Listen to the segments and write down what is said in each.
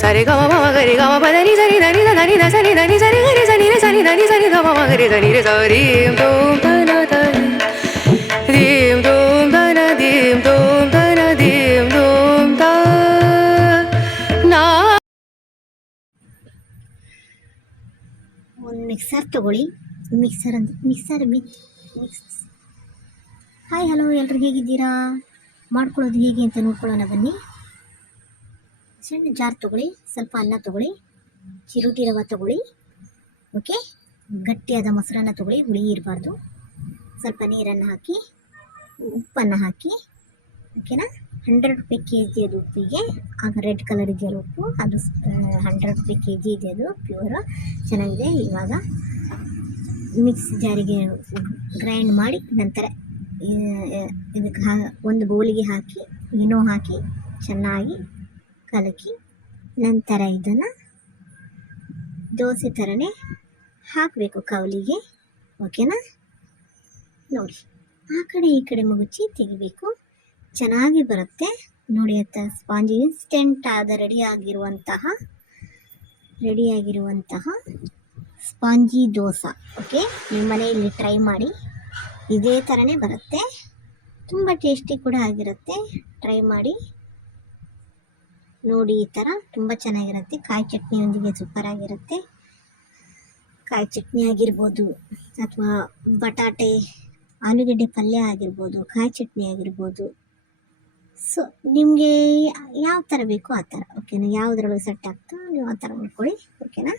ಸರಿ ಗಮ ಮಮ ಗರಿ ಗಮ ಪದನಿ ಸರಿ ಧನಿ ಧನಿ ಧ ಸರಿ ಧನಿ ಸರಿ ಗರಿ ಸನಿ ರೆ ಸನಿ ಧನಿ ಸರಿ ಧ ಮಮ ಗರಿ ಧನಿ ರೆ ಸರಿ ದೋಂ ಧನ ಧನಿ ದೀಂ ದೋಂ ಧನ ದೀಂ ದೋಂ ಧನ ದೀಂ ದೋಂ ಧ ನಾ. ಒಂದು ಮಿಕ್ಸರ್ ತಗೊಳ್ಳಿ. Mixer mix. ಹಾಯ್ ಹಲೋ, ಎಲ್ಲರೂ ಹೇಗಿದ್ದೀರಾ? ಮಾಡ್ಕೊಳ್ಳೋದು ಹೇಗೆ ಅಂತ ನೋಡ್ಕೊಳ್ಳೋಣ ಬನ್ನಿ. ಸಣ್ಣ ಜಾರ್ ತೊಗೊಳ್ಳಿ, ಸ್ವಲ್ಪ ಅನ್ನ ತೊಗೊಳ್ಳಿ, ಚಿರೋಟಿ ರವೆ ತೊಗೊಳ್ಳಿ, ಓಕೆ. ಗಟ್ಟಿಯಾದ ಮೊಸರನ್ನ ತೊಗೊಳ್ಳಿ, ಹುಳಿ ಇರಬಾರ್ದು. ಸ್ವಲ್ಪ ನೀರನ್ನು ಹಾಕಿ, ಉಪ್ಪನ್ನು ಹಾಕಿ, ಓಕೆನಾ. 100 ರೂಪಾಯಿ kg ಅದು ಉಪ್ಪಿಗೆ. ಆಗ ರೆಡ್ ಕಲರ್ ಇದೆಯಲ್ಲ ಉಪ್ಪು, ಅದು 100 ರೂಪಾಯಿ kg ಇದೆ, ಅದು ಪ್ಯೂರ್ ಚೆನ್ನಾಗಿದೆ. ಇವಾಗ ಮಿಕ್ಸ್ ಜಾರಿಗೆ ಗ್ರೈಂಡ್ ಮಾಡಿ ನಂತರ ಇದಕ್ಕೆ ಒಂದು ಬೌಲಿಗೆ ಹಾಕಿ ಏನೋ ಹಾಕಿ ಚೆನ್ನಾಗಿ ಕಲಕಿ ನಂತರ ಇದನ್ನು ದೋಸೆ ಥರನೇ ಹಾಕಬೇಕು ಕವಲಿಗೆ, ಓಕೆನಾ. ನೋಡಿ, ಆ ಕಡೆ ಈ ಕಡೆ ಮುಗುಚಿ ತೆಗಿಬೇಕು, ಚೆನ್ನಾಗಿ ಬರುತ್ತೆ ನೋಡಿ. ಅಂತ ಸ್ಪಾಂಜಿ ಇನ್ಸ್ಟೆಂಟ್ ಆದ ರೆಡಿಯಾಗಿರುವಂತಹ ಸ್ಪಾಂಜಿ ದೋಸೆ, ಓಕೆ. ನಿಮ್ಮ ಮನೆಯಲ್ಲಿ ಟ್ರೈ ಮಾಡಿ, ಇದೇ ಥರನೇ ಬರುತ್ತೆ, ತುಂಬ ಟೇಸ್ಟಿ ಕೂಡ ಆಗಿರುತ್ತೆ. ಟ್ರೈ ಮಾಡಿ ನೋಡಿ, ಈ ಥರ ತುಂಬ ಚೆನ್ನಾಗಿರುತ್ತೆ. ಕಾಯಿ ಚಟ್ನಿಯೊಂದಿಗೆ ಸೂಪರಾಗಿರುತ್ತೆ. ಕಾಯಿ ಚಟ್ನಿ ಆಗಿರ್ಬೋದು, ಅಥವಾ ಬಟಾಟೆ ಆಲೂಗಡ್ಡೆ ಪಲ್ಯ ಆಗಿರ್ಬೋದು, ಕಾಯಿ ಚಟ್ನಿ ಆಗಿರ್ಬೋದು. ಸೊ ನಿಮಗೆ ಯಾವ ಥರ ಬೇಕೋ ಆ ಥರ, ಓಕೆನಾ. ಯಾವುದ್ರೊಳಗೆ ಸೆಟ್ ಆಗ್ತೋ ನೀವು ಆ ಥರ ಮಾಡ್ಕೊಳ್ಳಿ, ಓಕೆನಾ.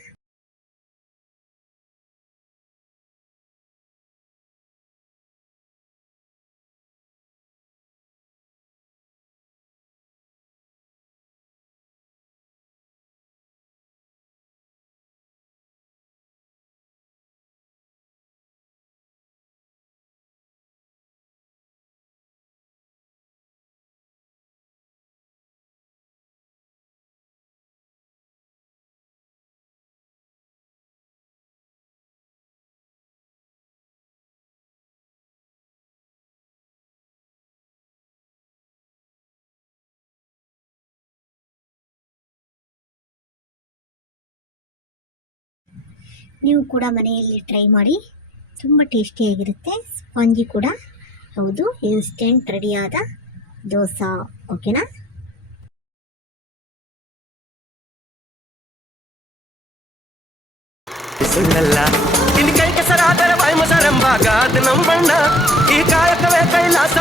ನೀವು ಕೂಡ ಮನೆಯಲ್ಲಿ ಟ್ರೈ ಮಾಡಿ, ತುಂಬ ಟೇಸ್ಟಿಯಾಗಿರುತ್ತೆ. ಸ್ಪಾಂಜಿ ಕೂಡ ಹೌದು, ಇನ್ಸ್ಟೆಂಟ್ ರೆಡಿಯಾದ ದೋಸೆ, ಓಕೆನಾ. ಇನ್ನು ಕೈ ಕೆಸರಾದರೆ ಬಾಯಿ ಮೊಸರೆಂಬಾಗ ಅದು ನಮ್ಮ ಬಣ್ಣ. ಈ ಕಾಯಕವೇ ಕೈಲಾಸ